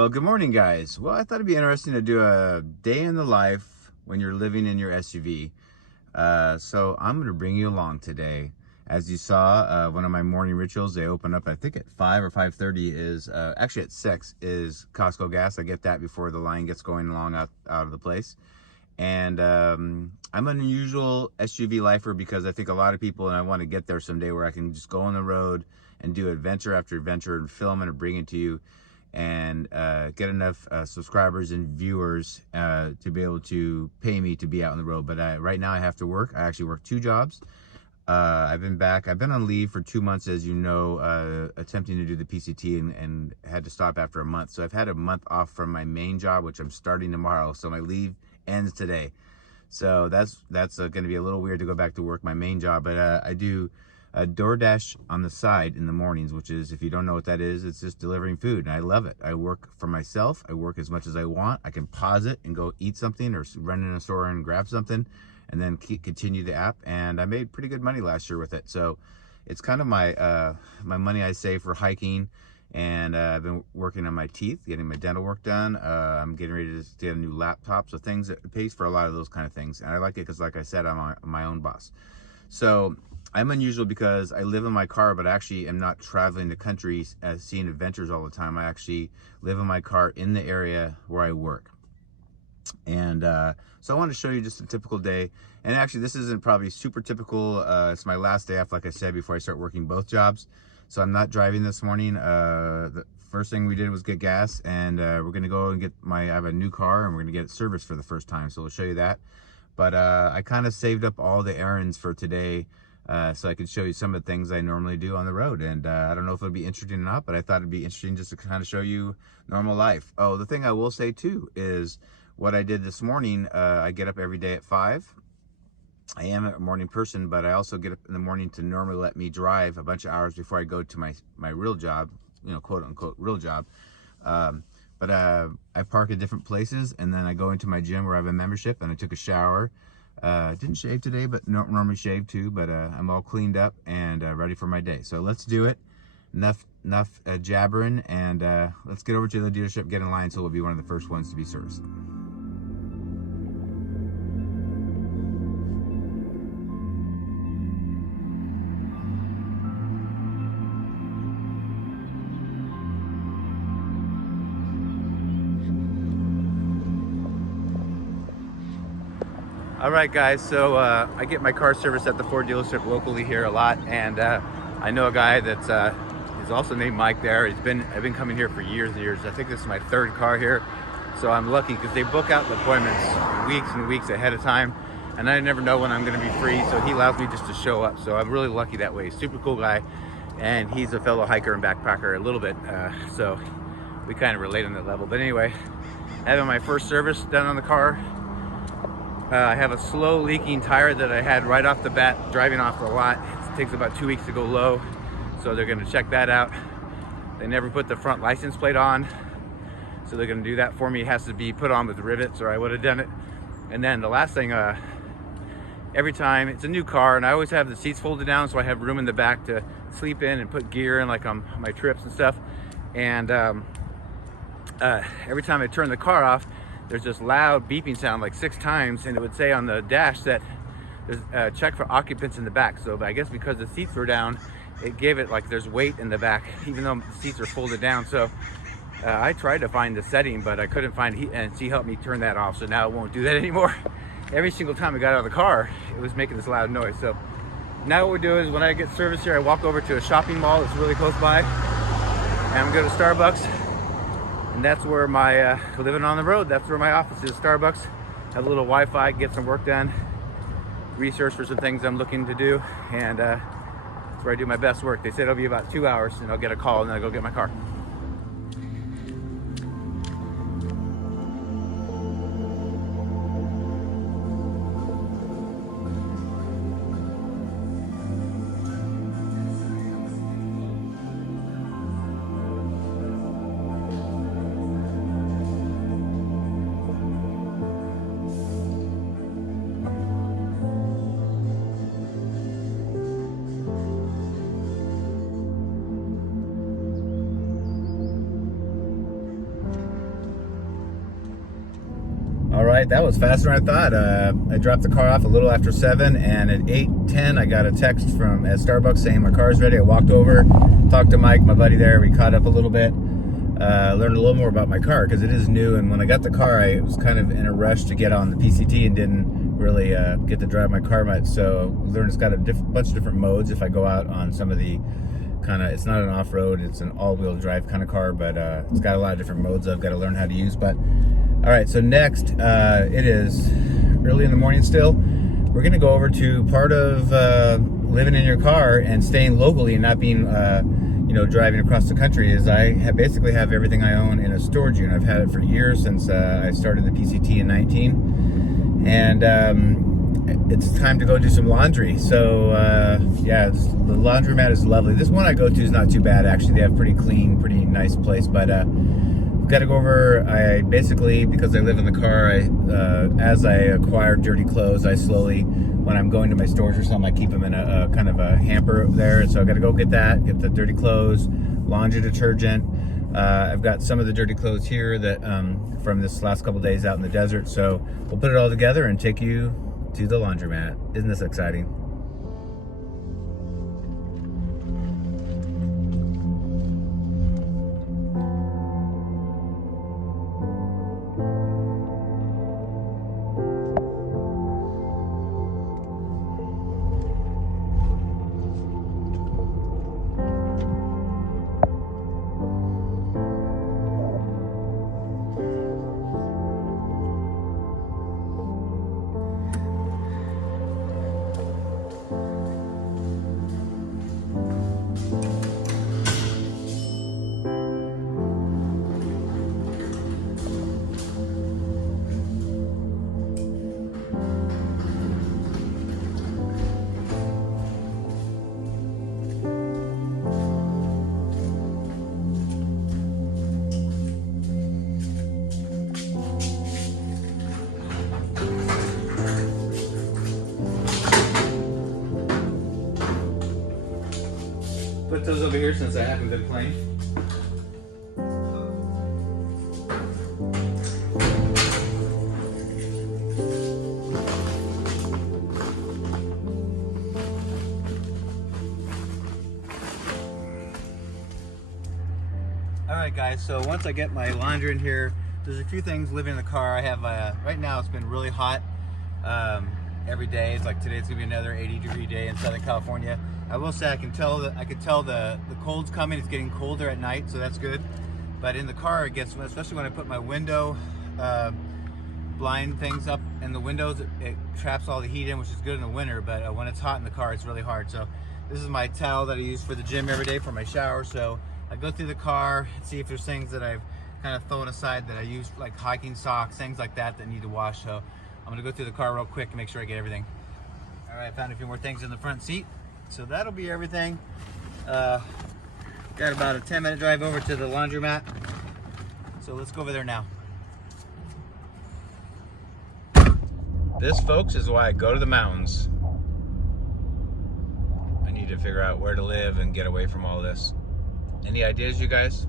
Well, good morning, guys. Well, I thought it'd be interesting to do a day in the life when you're living in your SUV. So I'm going to bring you along today. As you saw, one of my morning rituals, they open up, I think at 5 or 5:30 is, actually at 6 is Costco gas. I get that before the line gets going along out of the place. And I'm an unusual SUV lifer because I think a lot of people, and I want to get there someday where I can just go on the road and do adventure after adventure and film it and bring it to you, and get enough subscribers and viewers to be able to pay me to be out on the road. But right now I have to work. I actually work 2 jobs. I've been on leave for 2 months, as you know, attempting to do the PCT and had to stop after a month. So I've had a month off from my main job, which I'm starting tomorrow. So my leave ends today. So that's going to be a little weird to go back to work my main job. But I do a DoorDash on the side in the mornings, which is, if you don't know what that is, it's just delivering food, and I love it. I work for myself. I work as much as I want. I can pause it and go eat something or run in a store and grab something and then continue the app, and I made pretty good money last year with it. So it's kind of my my money I save for hiking, and I've been working on my teeth, getting my dental work done. I'm getting ready to get a new laptop, so things that pays for a lot of those kind of things, and I like it because, like I said, I'm my own boss. So I'm unusual because I live in my car, but I actually am not traveling the country seeing adventures all the time. I actually live in my car in the area where I work. And so I want to show you just a typical day. And actually, this isn't probably super typical. It's my last day off, like I said, before I start working both jobs. So I'm not driving this morning. The first thing we did was get gas, and we're going to go and I have a new car, and we're going to get it serviced for the first time. So we'll show you that. But I kind of saved up all the errands for today, so I could show you some of the things I normally do on the road. And I don't know if it'll be interesting or not, but I thought it'd be interesting just to kind of show you normal life. Oh, the thing I will say too is what I did this morning. I get up every day at 5. I am a morning person, but I also get up in the morning to normally let me drive a bunch of hours before I go to my real job, you know, quote unquote real job. But I park at different places, and then I go into my gym where I have a membership, and I took a shower. Didn't shave today, but normally shave too. But I'm all cleaned up and ready for my day. So let's do it. Enough jabbering, and let's get over to the dealership, get in line, so we'll be one of the first ones to be serviced. All right, guys, so I get my car serviced at the Ford dealership locally here a lot, and I know a guy that's he's also named Mike there. I've been coming here for years and years. I think this is my 3rd car here, so I'm lucky because they book out the appointments weeks and weeks ahead of time, and I never know when I'm going to be free, so he allows me just to show up. So I'm really lucky that way. Super cool guy, and he's a fellow hiker and backpacker a little bit, so we kind of relate on that level. But anyway, having my first service done on the car. I have a slow leaking tire that I had right off the bat driving off the lot. It takes about 2 weeks to go low, so they're going to check that out. They never put the front license plate on, so they're going to do that for me. It has to be put on with rivets, or I would have done it. And then the last thing, every time, it's a new car, and I always have the seats folded down, so I have room in the back to sleep in and put gear in, like on my trips and stuff. And every time I turn the car off, there's this loud beeping sound like 6 times, and it would say on the dash that there's a check for occupants in the back. So I guess because the seats were down, it gave it like there's weight in the back, even though the seats are folded down. So I tried to find the setting, but I couldn't find it, and she helped me turn that off. So now it won't do that anymore. Every single time I got out of the car, it was making this loud noise. So now what we do is when I get service here, I walk over to a shopping mall that's really close by, and I'm going to Starbucks. And that's where my, living on the road, that's where my office is, Starbucks. Have a little Wi-Fi, get some work done, research for some things I'm looking to do, and that's where I do my best work. They said it'll be about 2 hours, and I'll get a call, and then I'll go get my car. All right, that was faster than I thought. I dropped the car off a little after 7, and at 8:10 I got a text from at Starbucks saying my car's ready. I walked over, talked to Mike, my buddy there. We caught up a little bit, learned a little more about my car because it is new. And when I got the car, I was kind of in a rush to get on the PCT and didn't really get to drive my car much. So I learned it's got a bunch of different modes. If I go out on some of the it's not an off-road, it's an all-wheel drive kind of car, but it's got a lot of different modes I've got to learn how to use. But all right, so next, it is early in the morning still. We're gonna go over to part of living in your car and staying locally and not being, driving across the country. Is I basically have everything I own in a storage unit. I've had it for years, since I started the PCT in 19, and it's time to go do some laundry. So yeah, the laundromat is lovely. This one I go to is not too bad actually. They have pretty clean, pretty nice place, but got to go over. I basically, because I live in the car, as I acquire dirty clothes, I slowly, when I'm going to my storage or something, I keep them in a kind of a hamper there. So I got to go get the dirty clothes, laundry detergent. I've got some of the dirty clothes here that from this last couple days out in the desert. So we'll put it all together and take you to the laundromat. Isn't this exciting? Put those over here since I haven't been playing. Alright guys, so once I get my laundry in here, there's a few things living in the car. I have, right now it's been really hot every day. It's like today's gonna be another 80-degree day in Southern California. I will say I could tell the cold's coming. It's getting colder at night, so that's good. But in the car it gets, especially when I put my window blind things up in the windows, it traps all the heat in, which is good in the winter, but when it's hot in the car it's really hard. So this is my towel that I use for the gym every day for my shower. So I go through the car and see if there's things that I've kind of thrown aside that I use, like hiking socks, things like that need to wash. So I'm gonna go through the car real quick and make sure I get everything. All right, I found a few more things in the front seat. So that'll be everything. Got about a 10-minute drive over to the laundromat. So let's go over there now. This, folks, is why I go to the mountains. I need to figure out where to live and get away from all this. Any ideas, you guys?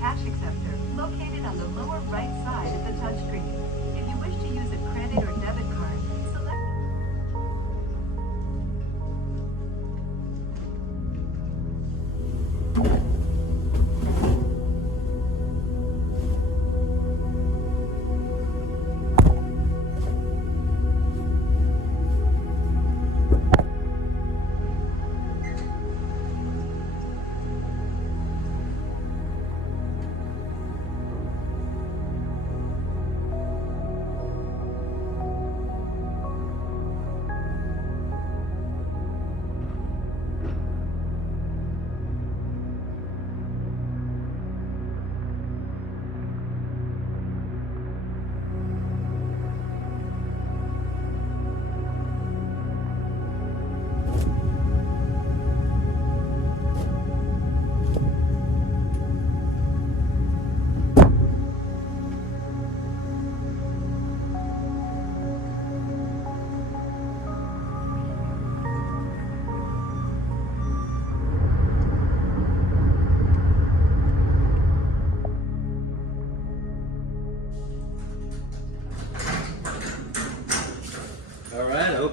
Cash acceptor located on the lower right side of the touchscreen. If you wish to use a credit or debit card, select.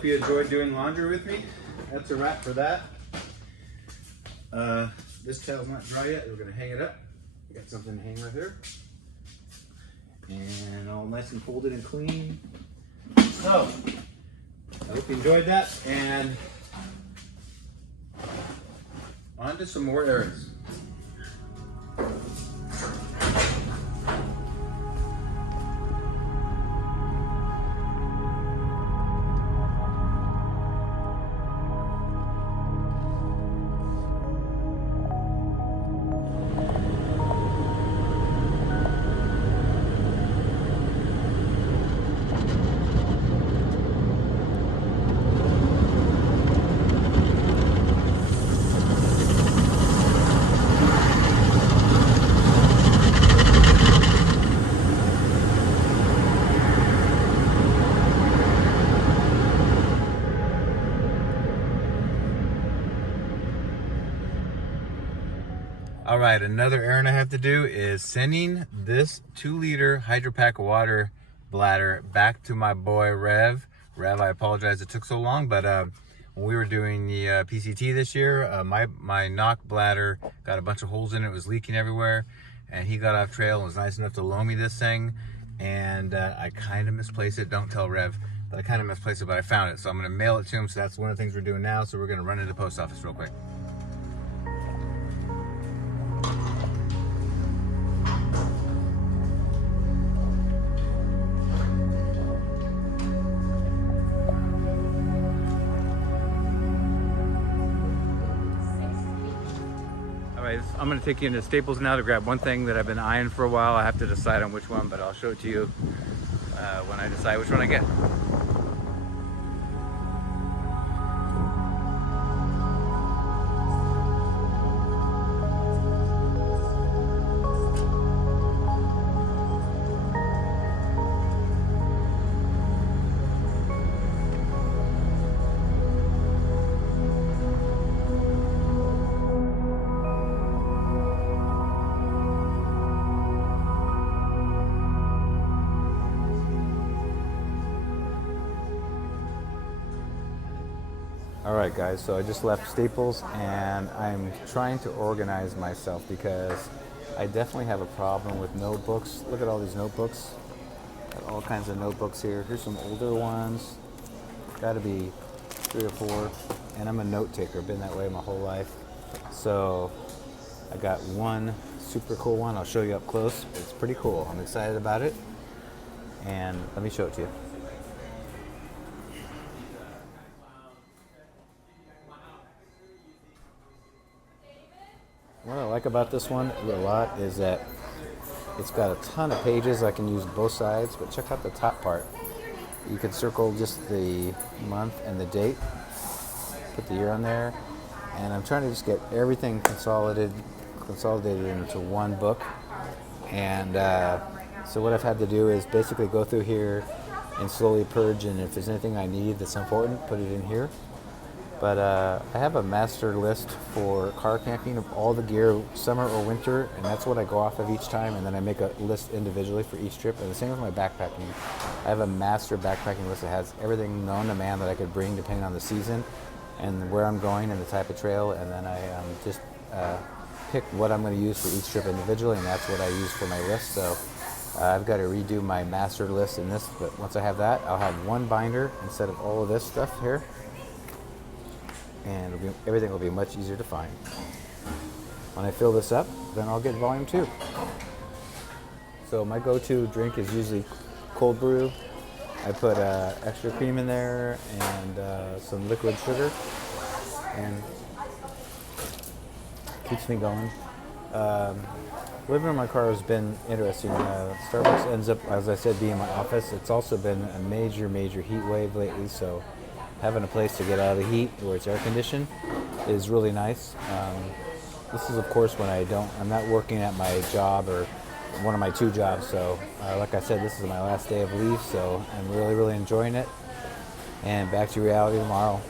you enjoyed doing laundry with me. That's a wrap for that. This towel's not dry yet. We're gonna hang it up. Got something to hang right here. And all nice and folded and clean. So, I hope you enjoyed that, and on to some more errands. All right, another errand I have to do is sending this 2-liter Hydro Pack water bladder back to my boy Rev. Rev, I apologize it took so long, but when we were doing the PCT this year, my knock bladder got a bunch of holes in it. It was leaking everywhere, and he got off trail and was nice enough to loan me this thing. And I kind of misplaced it. Don't tell Rev, but I kind of misplaced it, but I found it. So I'm going to mail it to him. So that's one of the things we're doing now. So we're going to run into the post office real quick. I'm going to take you into Staples now to grab one thing that I've been eyeing for a while. I have to decide on which one, but I'll show it to you when I decide which one I get. Alright guys, so I just left Staples and I'm trying to organize myself because I definitely have a problem with notebooks. Look at all these notebooks. Got all kinds of notebooks here. Here's some older ones. Gotta be 3 or 4. And I'm a note taker, been that way my whole life. So I got one super cool one. I'll show you up close. It's pretty cool. I'm excited about it. And let me show it to you. What I like about this one a lot is that it's got a ton of pages. I can use both sides, but check out the top part. You can circle just the month and the date, put the year on there, and I'm trying to just get everything consolidated into one book. And so what I've had to do is basically go through here and slowly purge, and if there's anything I need that's important, put it in here. But I have a master list for car camping of all the gear, summer or winter, and that's what I go off of each time, and then I make a list individually for each trip. And the same with my backpacking. I have a master backpacking list that has everything known to man that I could bring depending on the season and where I'm going and the type of trail, and then I just pick what I'm going to use for each trip individually, and that's what I use for my list. So I've got to redo my master list in this, but once I have that, I'll have one binder instead of all of this stuff here. And everything will be much easier to find. When I fill this up, then I'll get volume 2. So my go-to drink is usually cold brew. I put extra cream in there and some liquid sugar, and keeps me going. Living in my car has been interesting. Starbucks ends up, as I said, being my office. It's also been a major heat wave lately, so having a place to get out of the heat where it's air conditioned is really nice. This is of course when I'm not working at my job or one of my 2 jobs, so like I said, this is my last day of leave, so I'm really enjoying it, and back to reality tomorrow.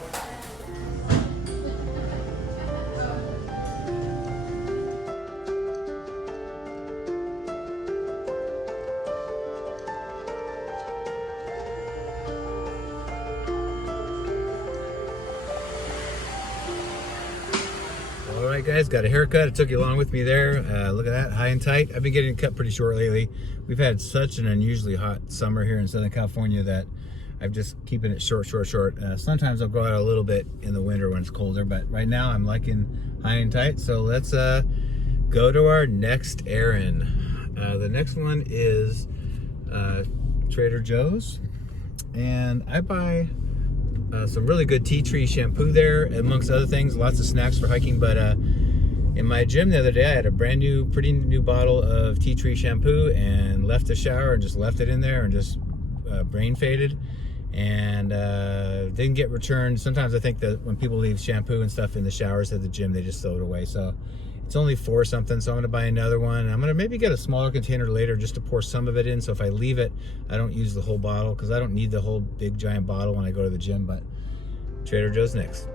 guys, got a haircut. I took you along with me there. Look at that, high and tight. I've been getting it cut pretty short lately. We've had such an unusually hot summer here in Southern California that I'm just keeping it short. Sometimes I'll go out a little bit in the winter when it's colder, but right now I'm liking high and tight. So let's go to our next errand. The next one is Trader Joe's, and I buy some really good tea tree shampoo there, amongst other things, lots of snacks for hiking. But in my gym the other day, I had a pretty new bottle of tea tree shampoo and left the shower and just left it in there and just brain faded and didn't get returned. Sometimes I think that when people leave shampoo and stuff in the showers at the gym, they just throw it away. So it's only $4 something, so I'm gonna buy another one. I'm gonna maybe get a smaller container later just to pour some of it in, so if I leave it, I don't use the whole bottle, because I don't need the whole big giant bottle when I go to the gym. But Trader Joe's next.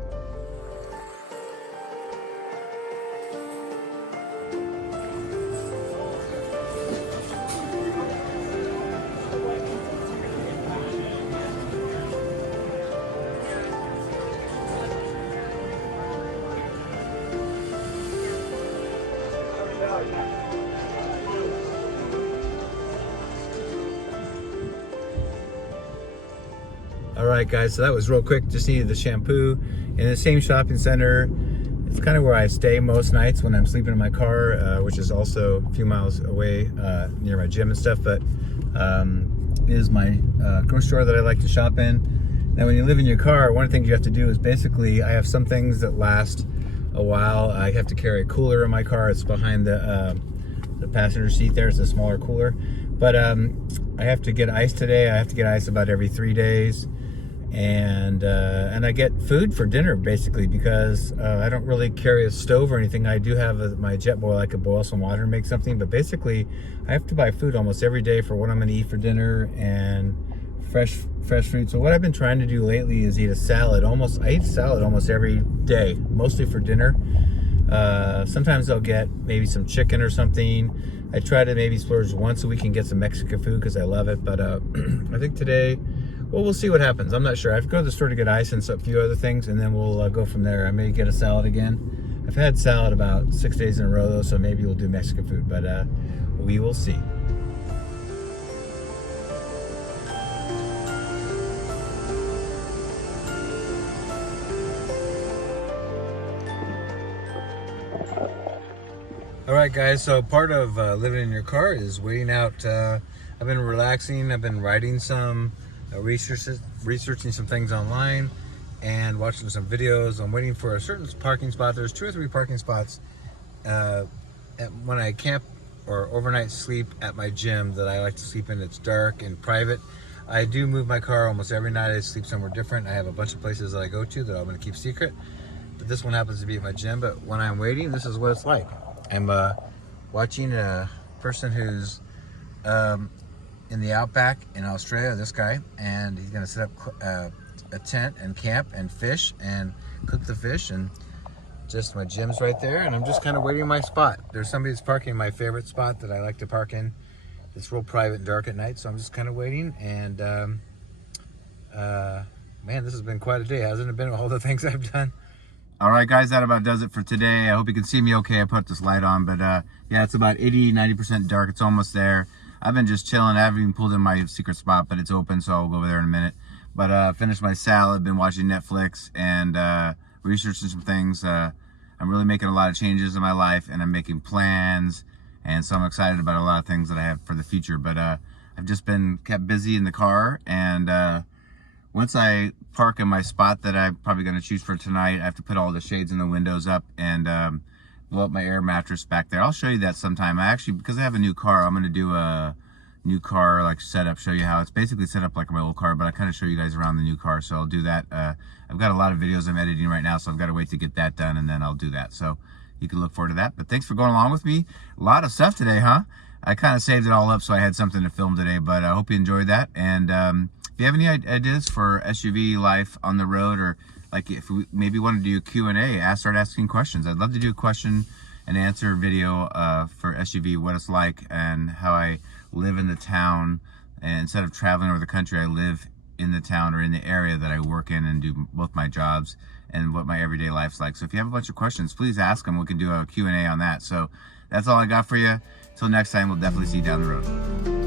All right, guys, so that was real quick. Just needed the shampoo in the same shopping center. It's kind of where I stay most nights when I'm sleeping in my car, which is also a few miles away near my gym and stuff, but is my grocery store that I like to shop in. Now, when you live in your car, one of the things you have to do is basically, I have some things that last a while. I have to carry a cooler in my car. It's behind the passenger seat there. It's a smaller cooler. But I have to get ice today. I have to get ice about every 3 days. And I get food for dinner basically, because I don't really carry a stove or anything. I do have my jet boil. I could boil some water and make something, but basically I have to buy food almost every day for what I'm going to eat for dinner, and fresh fruit. So what I've been trying to do lately is eat a salad. I eat salad almost every day, mostly for dinner. Sometimes I'll get maybe some chicken or something. I try to maybe splurge once a week and get some Mexican food because I love it. But I think today, well, we'll see what happens. I'm not sure. I have to go to the store to get ice and a few other things, and then we'll go from there. I may get a salad again. I've had salad about 6 days in a row, though, so maybe we'll do Mexican food, but we will see. All right, guys, so part of living in your car is waiting out. I've been relaxing. I've been writing some, researching some things online and watching some videos. I'm waiting for a certain parking spot. There's 2 or 3 parking spots when I camp or overnight sleep at my gym that I like to sleep in. It's dark and private. I do move my car almost every night. I sleep somewhere different. I have a bunch of places that I go to that I'm going to keep secret, but this one happens to be at my gym. But when I'm waiting, this is what it's like. I'm watching a person who's in the outback in Australia, this guy, and he's gonna set up a tent and camp and fish and cook the fish, and just my gym's right there, and I'm just kind of waiting my spot. There's somebody that's parking in my favorite spot that I like to park in. It's real private and dark at night, so I'm just kind of waiting. And man, this has been quite a day, hasn't it been, with all the things I've done? All right, guys, that about does it for today. I hope you can see me okay. I put this light on, but yeah, it's about 80-90% dark. It's almost there. I've been just chilling. I haven't even pulled in my secret spot, but it's open, so I'll go over there in a minute. But finished my salad, been watching Netflix and researching some things. I'm really making a lot of changes in my life, and I'm making plans, and so I'm excited about a lot of things that I have for the future. But I've just been kept busy in the car, and once I park in my spot that I'm probably going to choose for tonight, I have to put all the shades in the windows up and blow up my air mattress back there. I'll show you that sometime. I actually, because I have a new car, I'm going to do a new car like setup, show you how it's basically set up like my old car, but I kind of show you guys around the new car, so I'll do that. I've got a lot of videos I'm editing right now, so I've got to wait to get that done, and then I'll do that. So you can look forward to that. But thanks for going along with me. A lot of stuff today, huh? I kind of saved it all up so I had something to film today, but I hope you enjoyed that. And if you have any ideas for SUV life on the road, or like if we maybe want to do a Q&A, start asking questions. I'd love to do a question and answer video for SUV, what it's like and how I live in the town. And instead of traveling over the country, I live in the town or in the area that I work in and do both my jobs. and what my everyday life's like. So if you have a bunch of questions, please ask them. We can do a Q&A on that. So that's all I got for you. Till next time, we'll definitely see you down the road.